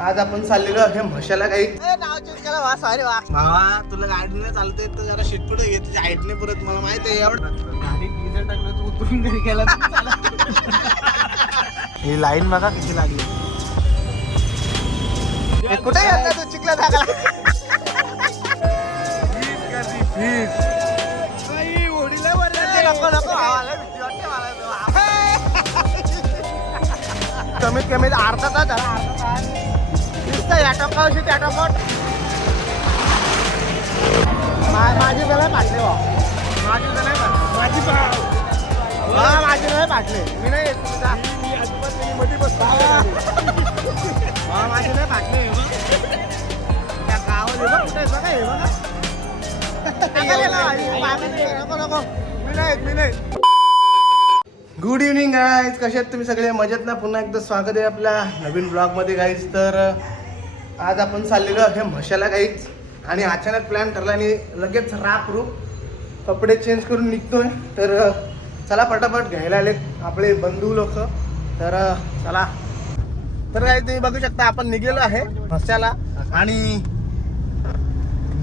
आज आपण चाललेलो आहे म्हशाला काही भावा तुला गाडीने चालतोय तर जरा शिटपुडे घे तुझ्या हाईटने पुरत मला माहित आहे एवढं गाडीत डिझेल टाकलं तू उतरून घरी गेला ही लाईन बघा किती लागली कुठे गेला तू चिखला टाकला कमीत कमी अर्धा तास झाला दिसतं या टप्पावरची त्या टप्पावर माझी त्याला पाटले माझी त्याला माझी माझी नाही पाटले मी नाही येत तुझा मध्ये बस माझी नाही पाटले त्या गावात कुठे बघा हे बघा मी नाही गुड इव्हनिंग गाईज कसे आहेत तुम्ही सगळे मजेत ना पुन्हा एकदा स्वागत आहे आपल्या नवीन ब्लॉगमध्ये गाईज तर आज आपण चाललेलो आहे म्हशाला गाईज आणि अचानक प्लॅन ठरला आणि लगेच रूप कपडे चेंज करून निघतोय तर चला पटापट घ्यायला आलेत आपले बंधू लोक तर चला तर काही तुम्ही बघू शकता आपण निघलेलो आहे म्हशाला आणि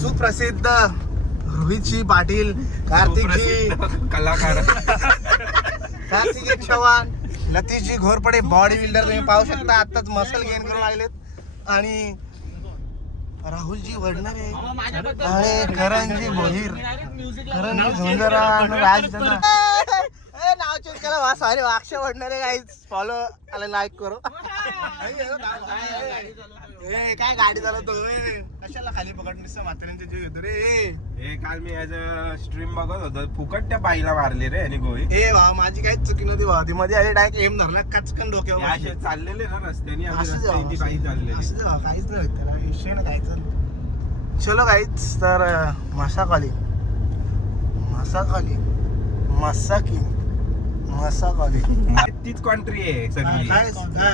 सुप्रसिद्ध रोहितजी पाटील कार्तिकजी कलाकार कार्तिकी चव्हाण लतीशजी घोरपडे बॉडी बिल्डर तुम्ही पाहू शकता आताच मसल गेन करून आलेत आणि राहुलजी वडनरे आणि करणजी भोईर करणजी झुंजरा आणि राज नाव चेंज करा वा सॉरी अक्षय वडनरे गाईज फॉलो आला लाईक करो काय गाडी चालवतो कशाला खाली पकडून म्हाताऱ्यांचे जीव घेतो रे काल मी ऍज अ स्ट्रीम बघत होतो फुकट त्या बाईला मारले रे आणि गोळी भाऊ माझी काहीच चुकी नव्हती भाऊ ती मध्ये आली डायरेक्ट एम धरला कचकन डोक्यावर असे चाललेले ना रस्त्याने असं ती बाई चाललेली काहीच नाही होत त्याला विषय ना काहीच चलो काहीच तर मसाकाली तीच कंट्री आहे सगळी काय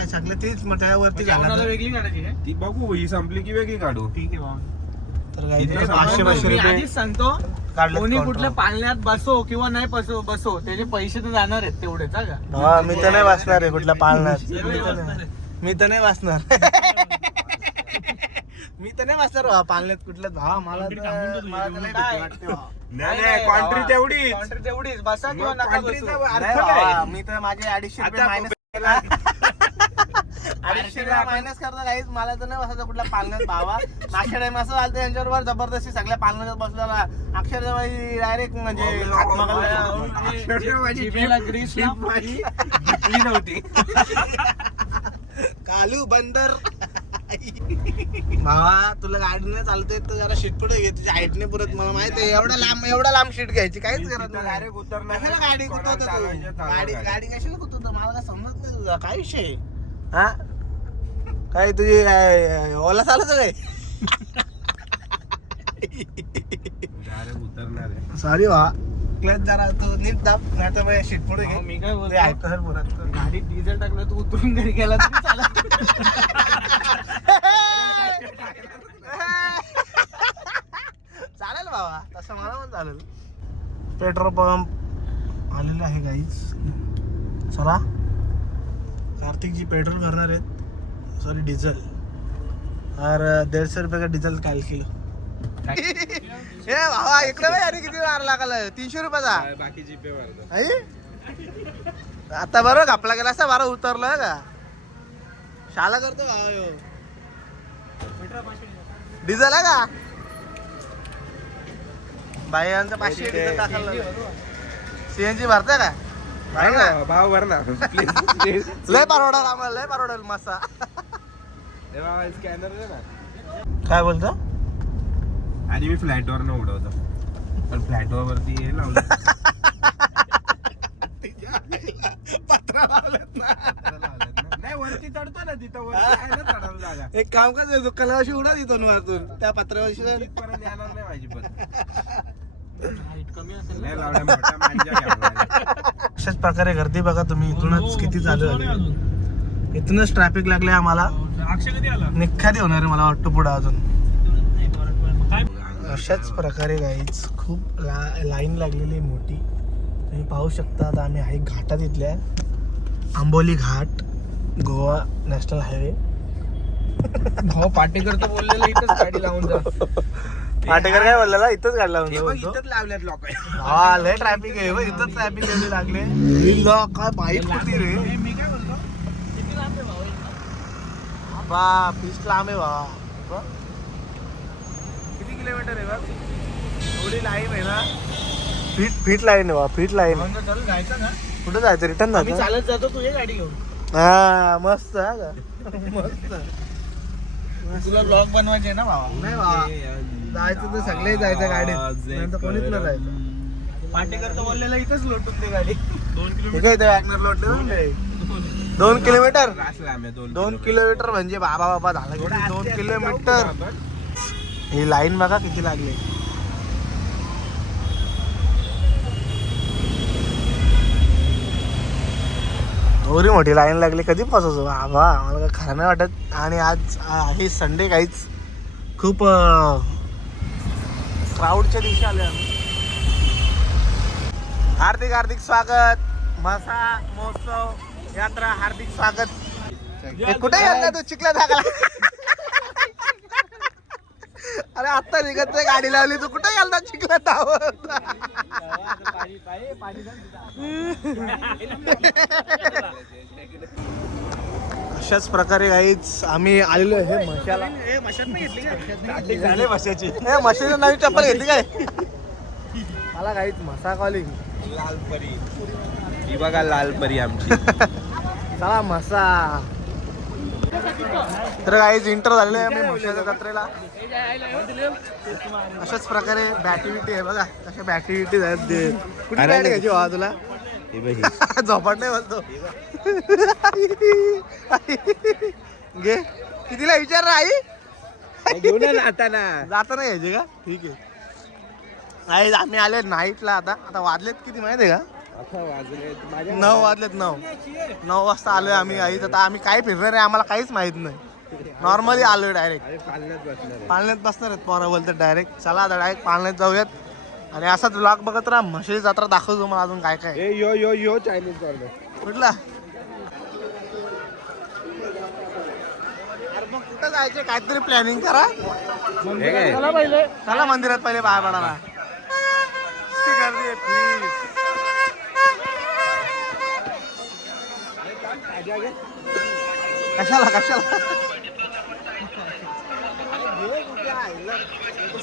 सगळं तीच त्यावरती वेगळी काढायची काय ती बघू ही संपली की वेगळी काढू ठीक आहे बाबा तर इथे 500 मी रुपये आधीच सांगतो कोणी कुठल्या पाळण्यात बसो किंवा नाही बसो त्याचे पैसे तर जाणार आहेत तेवढेच हा का हा मी तर नाही वाचणार आहे कुठल्या पाळण्यात मी तर नाही वाचणार मी तर नाही वाचणार पाळण्यात कुठल्यात भावा मला कंट्री तेवढी Country तेवढीच बसा किंवा नका बसू. मी तर माझे 250 रुपये मायनस 250 रुपये मायनस करतो काहीच मला तर नाही बसायचं कुठल्या पालण्यात भावा मागच्या टाइम असं झालं यांच्याबरोबर जबरदस्ती सगळ्या पालण्यात बसलेला अक्षरशः डायरेक्ट म्हणजे जिभेला ग्रीस लावली नव्हती कालू बंदर भावा तुला गाडीने चालतोय तर जरा शिटपुडे घे तुझ्या हाईटने पुरत मला माहित आहे एवढा लांब शीट घ्यायची काहीच गरज नाही डायरेक्ट उतरणार कशाला गाडी कुठवतो गाडी कशाला कुठवतो मला काय समजत नाही तुझा काय विषय हा काय तुझी ओला चालत काय डायरेक्ट उतरणार आहे सॉरी वा क्लच जरा तू नीट दाब नाही तर मग शिटपुडे घे मी काय बोलतो ऐकतो पुरत गाडीत डिझेल टाकलं तू उतरून घरी गेला तरी चालत. चालेल बाबा तसं मला पण चालेल पेट्रोल पंप आलेलं आहे गाईज चला कार्तिकजी पेट्रोल भरणार आहेत सॉरी डिझेल और 150 रुपये का डिझेल काल किलो हे भावा इकडे अरे किती मार लागला 300 रुपयाचा बाकी जीपे वाढतो आता बरं घापला गेला असता बरं उतरलं का शाला करतो भावा ह्यो. डिझेल आहे का बायांचं 500 डिझेल टाकायला सीएनजी भरताय का भाई ना भाव भर ना प्लीज लय परवडाल आम्हाला लय परवडाल मासा स्कॅनर दे ना काय बोलतो आणि मी फ्लॅटवर न उडवतो पण फ्लॅटवर वरती हे लावलं पत्रा लावलेत ना नाही वरती चढतो ना तिथं वरती आहे ना चढायला जागा एक काम कर दुकानावरशी उडा तिथून वरतून त्या पत्रावरशी परत येणार नाही माझी पण हाईट कमी असेल नाही लावल्या मोठ्या मांजा घ्यावा. अशाच प्रकारे गर्दी बघा तुम्ही इथूनच किती चालू झाली इथूनच ट्रॅफिक लागले आम्हाला अक्षय कधी आला निखादी होणार आहे मला वाटतं पुढे अजून अशाच प्रकारे गाईच खूप लाईन लागलेली मोठी तुम्ही पाहू शकता आता आम्ही आहे घाटात इथल्या आंबोली घाट गोवा नॅशनल हायवे हो पाटेकर तर बोललेलं इथंच गाडी लावून जा. पाटेकर काय बोललेला इथंच गाडी लावून हे बघ, जाऊ. इथंच लावल्यात लोक. हा लय ट्रॅफिक आहे बघ, इथंच ट्रॅफिक एवढी लागले. हिला काय बाईक कुठे रे मी काय बोलतो किती लांब आहे भाऊ इथनं? बा पीस लांब आहे बा. किती किलोमीटर आहे बघ, एवढी लाईन आहे ना. फीट लाईन आहे बा, फीट लाईन. मग चल जायचं ना. कुठं जायचं, रिटर्न मी जायचं. चालत जातो तुझी गाडी घेऊन. हा मस्त हा का मस्त. तुला ब्लॉग बनवायचे ना भावा. नाही बाबा, जायचं तर सगळे जायचं गाडीत, नंतर कोणीच नाही जायचं. पाटेकर तर बोललेलं इथंच लोटून दे गाडी. 2 हे काय ते वॅगनर लोट 2 किलोमीटर. त्रास लांब आहे, 2 किलोमीटर म्हणजे बाबा बाबा झालं किती, 2 किलोमीटर. ही लाईन बघा किती लागली. एवढी मोठी लाईन लागली, कधी पोहोचायचो बाबा, आम्हाला काय खरं नाही वाटत. आणि आज आहे संडे, काहीच खूप क्राऊडच्या दिवशी आले आम्ही. हार्दिक हार्दिक स्वागत, म्हसा महोत्सव यात्रा, हार्दिक स्वागत. हे कुठे गेला तू, चिखला धाकला? अरे आत्ता निघत नाही, गाडी लावली तू, कुठे गेलता चिखला धावत? अशाच प्रकारे काहीच आम्ही आलेलो आहे म्हशाला. झाले म्हशाची, म्हशीचं नवीन चप्पल घेतली काय? मला काहीच म्हसा कॉलिंग. लाल परी, ही बघा लाल परी आमची. चला म्हसा. तर काहीच इंटर झालेलं आहे आम्ही म्हशाच्या जत्रेला. अशाच प्रकारे बॅटिव्हिटी आहे बघा, कशा बॅटिव्हिटी आहेत. कुठे बॅट घ्यायची व्हा तुला? हे बघ ही. झोपट नाही बोलतो. घे, कितीला विचार ना आई? घेऊन ये ना आता ना. जाताना घ्यायचे का? ठीक आहे. नाही आम्ही आले नाईटला. आता वाजलेत किती माहिती आहे का? 9 वाजलेत. 9 वाजता आलोय आम्ही. आई आता आम्ही काय फिरणार आहे आम्हाला काहीच माहित नाही. नॉर्मली आलोय डायरेक्ट. पाळण्यात बसणार आहेत पोरा बोलतात डायरेक्ट. चला आता डायरेक्ट पाळण्यात जाऊयात आणि असाच व्लॉग बघत राहा. म्हशीची जत्रा दाखवतो तुम्हाला अजून काय काय. यो चायनीज कॉर्नर कुठला? अरे मग कुठं जायचे, काहीतरी प्लॅनिंग करा. चला पहिले. चला मंदिरात पहिले पाय पडायला. किती गर्दी आहे, प्लीज. कशाला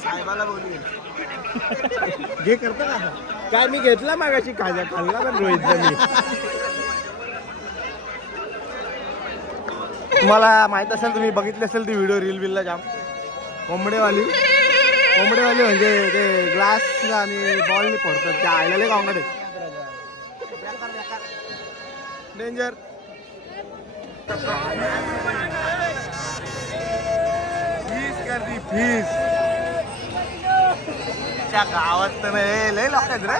साहेबाला बोलूया. घे करतो का काय मी घेतला मागाशी खाजा, खाल्ला पण रोहितचा मी. तुम्हाला माहित असेल, तुम्ही बघितली असेल ती व्हिडिओ रील बिलला जाम कोंबडेवाली म्हणजे ते ग्लास आणि बॉलनी पडतात त्या आयला गावकडे. डेंजर. फीस गर्दी, फीस. त्या गावात तर नाही, लय लोक आहेत रे.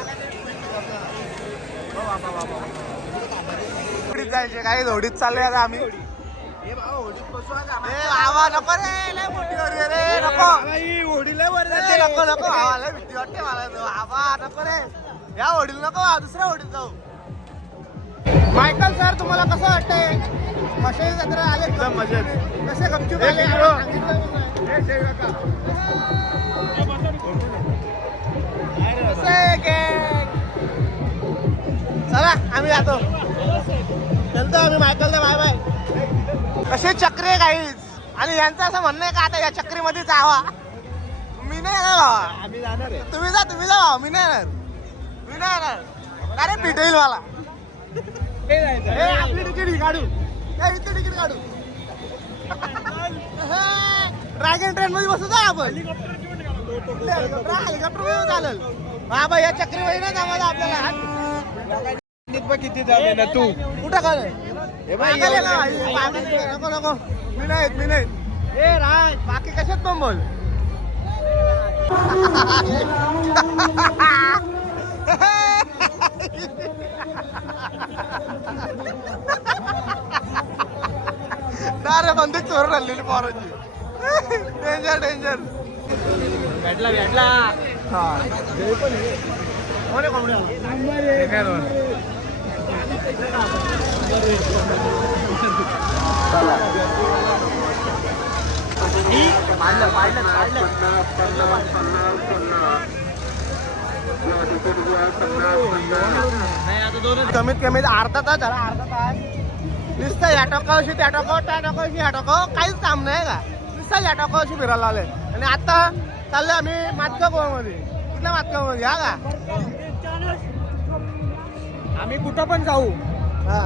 होडीत जायचे, काही होडीत चाललोय आता आम्ही. आवा नको रे, लय मोठी होडी आहे रे, नको. होडीला वर ते नको आवा, लय भीती वाटते मला. आवा नको रे, या होडीला नको, दुसऱ्या होडीत जाऊ. मायकल सर, तुम्हाला कसं वाटतंय? म्हशीची जत्रा आले एकदम मजेत. कसे गपचूप आले? चला आम्ही जातो, चलतो आम्ही मायकलला. Bye bye. कसे चक्री काहीच. आणि यांचं असं म्हणणं आहे का आता या चक्रीमध्ये जावा. मी नाही येणार बाबा. आम्ही जाणार आहे. तुम्ही जा बाबा, मी नाही येणार. अरे पिटेल मला. आपली तिकीट काढू, इथे तिकीट काढू. ड्रॅगन ट्रेन मध्ये बसू जा आपण. हेलिकॉप्टर चालेल बाबा. या चक्रीमध्ये नाही जायचं आपल्याला. किती जाते ना तू? कुठं काय नको. मी नाही. ए राज, बाकी कशात पण बोल. अरे बंदूक चोरून आणलेली पोराची. डेंजर. भेटला. हा कोणी कोंबडी नाही आता दोन कमीत कमी अर्धा तास झाला, अर्धा तास नुसतं या टोकावशी त्या टोकावर त्या टोकावशी ह्या टोकावर काहीच काम नाही का, नुसतं या टोकावशी फिरायला लावले. आणि आता चाललोय आम्ही मातका गोवामध्ये. कुठल्या मातका गोवामध्ये हा का? आम्ही कुठं पण जाऊ हा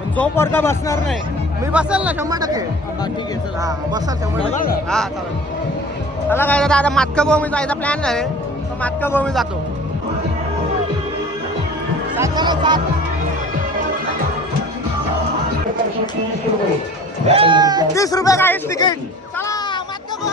पण जो पोरगा बसणार नाही. मी बसेल ना 100%. ठीक आहे चला. हा बसाल 100%. चला. हा चालेल. त्याला काय आता मातका गोवामध्ये जायचा प्लॅन आहे, तर मातका गोवामध्ये जातो. 30 रुपये काहीच तिकीट. चला मातका गोवा.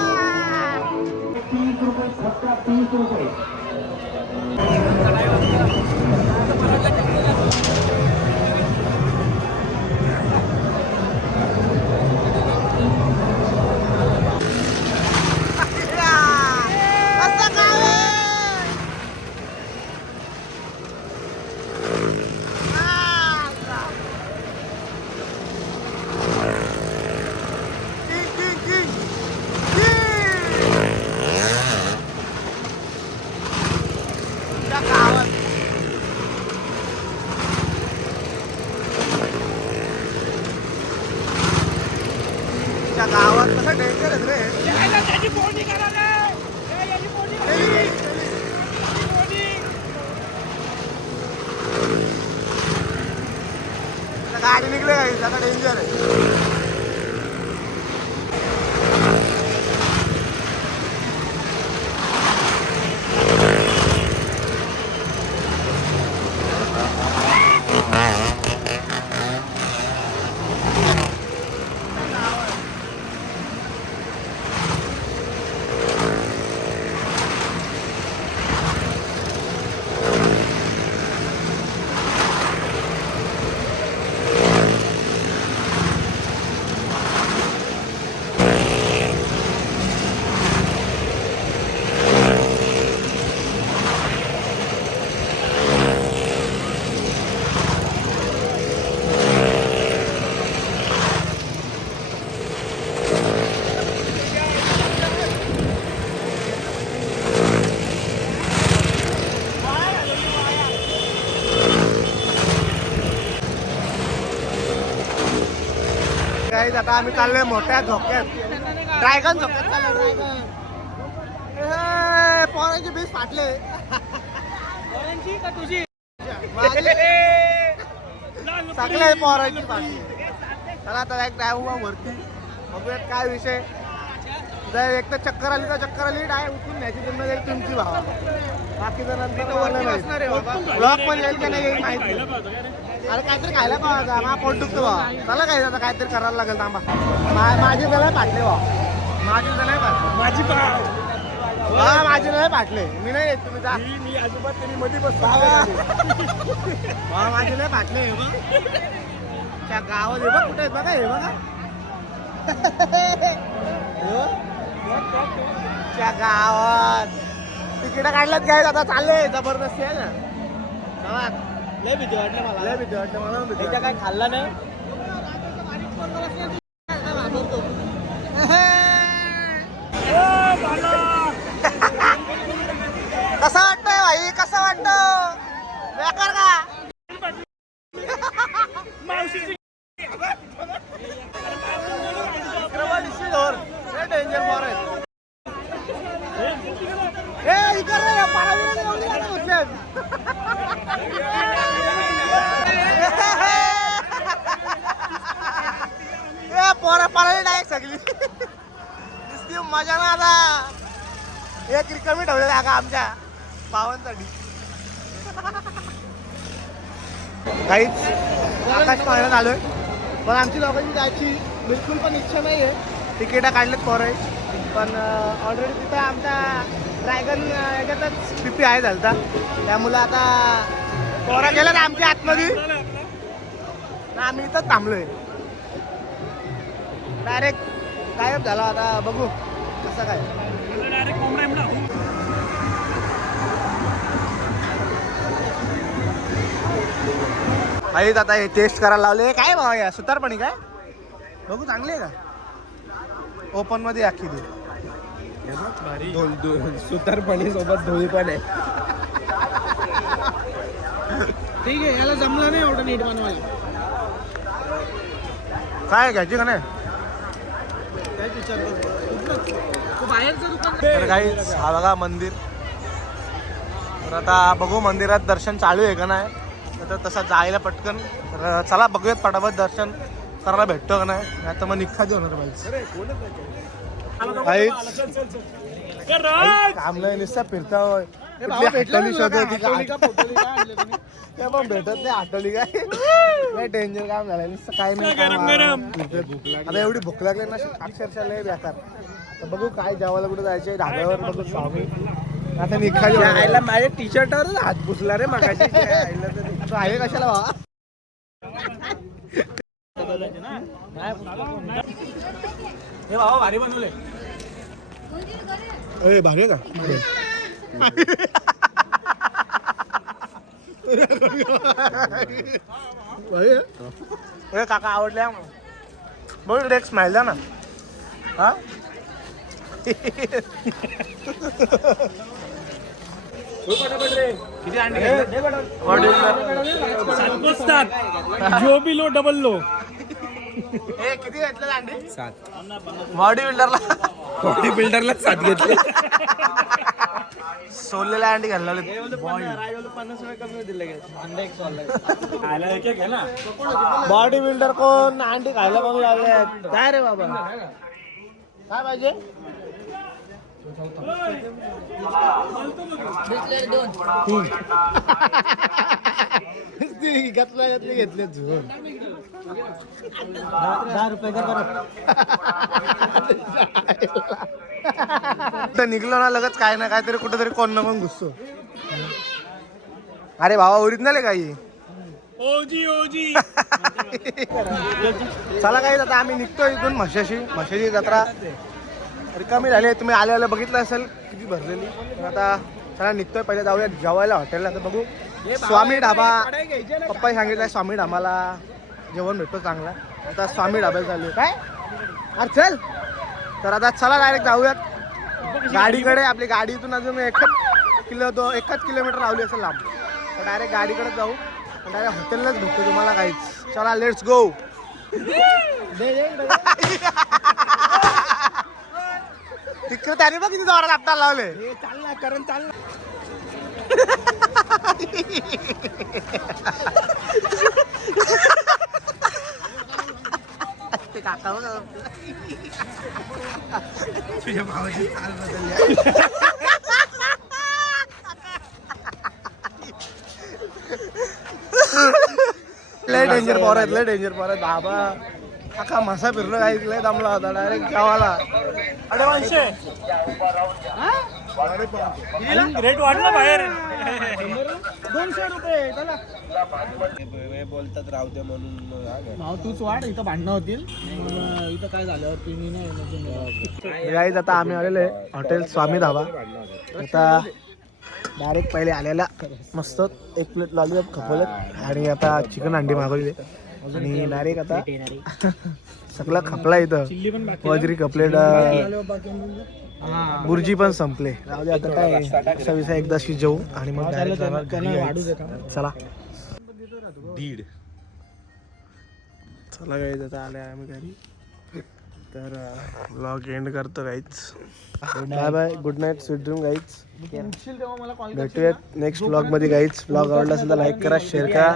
असं काय आहे? गावात कसं डेंजर आहे रे. गाडी निघले काही आता डेंजर आहे. गाईज आता आम्ही चाललोय मोठ्या झोक्यात, ड्रॅगन झोक्यात चाललोय. ड्रॅगन पोरांची बीस फाटले. का तुझी सगळे पोरांची फाटली. चला आता एक ड्रायव्हर वरती बघूयात काय विषय. जर एक तर चक्कर आली तर चक्कर आली, डाय उठून न्यायची जिम्मेदारी तुमची भावा. बाकी जर नंतर ब्लॉक पण येईल का नाही येईल माहिती नाही. अरे काहीतरी खायला पाहिजे, मला पोट दुखतो भावा. चला काय आता काहीतरी करायला लागेल. थांबा माझी तर फाटले भावा, माझी तर नाही फाटले. माझी हा माझे नाही फाटले. मी नाही येत, तुम्ही जा. मी अजिबात त्यांनी मध्ये बसतो. हा माझे नाही फाटले. हे बघ त्या गावात हे बघ कुठे आहेत बघा. हे बघा त्या गावात तिकीट काढल्यात काय आता चालले जबरदस्ती आहे ना. चला लय भीती वाटली मला. लय भीती वाटते मला. भीती त्याच्या काय खाल्ला नाही. कसं वाटतंय भाई, कसं वाटतं बेकार का? डेंजर फॉर आहे. हे इकडे रे, पारावीला एवढी गाडी घुसल्यात. ए पोरा पारावी डायरेक्ट सगळी नुसती मजा ना. आता एक रिकामी ठेवलेला आहे का आमच्या पावांसाठी. काहीच आकाश पाहण्यात आलोय, पण आमची लोकांची जायची बिलकुल पण इच्छा नाही आहे. तिकीटा काढलेत पोरं, पण ऑलरेडी तिथं आमचा ड्रॅगन याच्यातच पीपी आहे झालता. त्यामुळं आता पोरं गेलं ना आमच्या आतमध्ये, आम्ही इथंच थांबलोय. डायरेक्ट गायब झाला. आता बघू कसं काय. काहीच आता हे टेस्ट करायला लावले. काय भावा या सुतारपणी काय बघू, चांगली आहे का? ओपन मध्ये आखी दे. सुतारपणी सोबत धोळी पण आहे. ठीक आहे, याला जमलं नाही एवढं नीट बनवायला. काय घ्यायची का नाही? काय विचार करतो तू बाहेरचं दुकान तर काही हा बघा मंदिर. तर आता बघू मंदिरात दर्शन चालू आहे का नाही, तर तसं जायला पटकन. तर चला बघूयात पटापट दर्शन करायला भेटतो का नाही, आता मग निखादी होणार पाहिजे. काम नाही नुसतं फिरता होय. कुठली आठवली शोधत ते पण भेटत नाही. आठवली काय नाही, डेंजर काम झालं नुसतं. काय नाही आता एवढी भूक लागली ना अक्षरशः लय बेकार. तर बघू काय जेवायला कुठे जायचे ढाब्यावर. बघू स्वामी आता निखादी आईला माझ्या टी शर्टवर हात पुसला रे मगाशी. तू आहे कशाला बा? हे बाबा भारी बनवले. अरे भारी का काका आवडल्या बोल एक स्माइल द्या ना. हा किती अंडे जो बी लो डबल लो. किती घेतलं अंडी? 7. बॉडी बिल्डरला बॉडी बिल्डरला 7 घेतले. सोललेला अंडी घालले. 50 रुपये कमी होतील लगेच. अंडा एक सोडला. बॉडी बिल्डर कोण अंडी खायला कमी लागले काय रे बाबा? काय पाहिजे? घेतले घेतले झोन 10 रुपये तर निघलो ना लगेच काय ना काहीतरी कुठेतरी कोण ना कोण घुसतो. अरे भावा ओरिजिनल आहे काही. ओजी चला काही आता आम्ही निघतो इथून. म्हशाची जत्रा रिकामी झाली. तुम्ही आले बघितलं असेल किती भरलेली. आता चला निघतोय. पहिले जाऊया जेवायला हॉटेलला. तर बघू स्वामी ढाबा. पप्पाही सांगितलंय स्वामी ढाबाला जेवण भेटतो चांगला. आता स्वामी ढाब्याला चालू काय. अरे चल तर आता चला डायरेक्ट जाऊयात गाडीकडे. आपली गाडी इथून अजून एकच किलोमीटर लावली असेल लांब. तर डायरेक्ट गाडीकडे जाऊ. डायरेक्ट हॉटेललाच भेटतो तुम्हाला काहीच. चला लेट्स गो. तिकडे त्याने बघ किती जोरात आपल्याला लावले. चालला कारण चालला. ते काका तुझ्या भावाची चाल बदलली. लय डेंजर पॉवर आहेत. लय डेंजर पॉवर आहेत बाबा. अख्खा मासा फिरलो काही लय दमला होता डायरेक्ट गावाला. रेट वाढला बाहेर. 200 रुपये. चला बोलतात राहू दे म्हणून. भाव तूच वाढ. इथं भांडणं होतील. इथं काय झालं तुम्ही नाही. गाईज आता आम्ही आलेलो आहे हॉटेल स्वामी धाबा. आता डायरेक्ट पहिले आलेला मस्त 1 प्लेट लॉलीपॉप खपवलेत आणि आता चिकन अंडी मागवली आणि डायरेक्ट आता सगळं खपला इथं. वजरी कपलेट बुर्जी पण संपले. राहू दे आता काय सविसा एकदा शिजवू आणि मग direct जाणार घरी. चला 1.5. चला गाईज आता आले आम्ही घरी. तर ब्लॉग एंड करतो guys. Bye bye. Good night. Sweet dream guys. भेटूयात नेक्स्ट ब्लॉग मध्ये गाईज. ब्लॉग आवडला असेल तर लाईक करा, शेअर करा,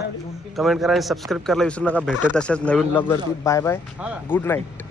कमेंट करा आणि सबस्क्राईब करायला विसरू नका. भेटत असेच नवीन ब्लॉग वरती. Bye bye. Good night.